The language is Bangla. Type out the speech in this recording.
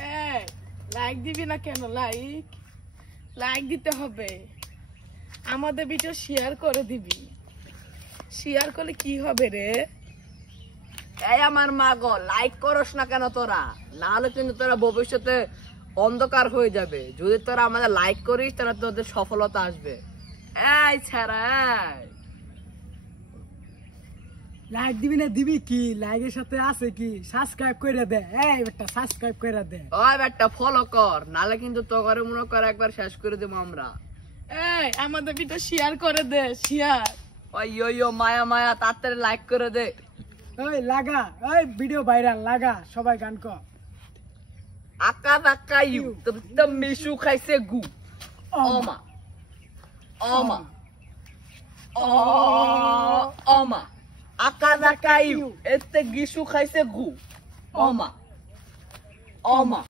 এই লাইক দিবি না কেন? লাইক লাইক দিতে হবে। আমাদের ভিডিও শেয়ার করে দিবি। শেয়ার করলে কি হবে রে? এই আমার মা গো, লাইক করস না কেন তোরা? না হলে কিন্তু তোরা ভবিষ্যতে অন্ধকার হয়ে যাবে। যদি তোরা আমাদের লাইক করিস তাহলে তোদের সফলতা আসবে। এই ছাড়া লাইক দিবি না দিবি কি? লাইকের সাথে আছে কি? সাবস্ক্রাইব করে দে। এই বেটা সাবস্ক্রাইব করে দে। ওই বেটা ফলো কর, নালে কিন্তু তোরে মনে কর একবার শেষ করে দেবো আমরা। এই আমাদের ভিডিও শেয়ার করে দে। শেয়ার ওই ইয়ো মায়া মায়া তাড়াতাড়ি লাইক করে দে। ওই লাগা, ওই ভিডিও ভাইরাল লাগা, সবাই গান কর। আকা বাকা ইউ তম মিশু খাইছে গু ওমা ওমা ওমা আকা বাকা ইউ এতে গিশু খাইছে গু ওমা ওমা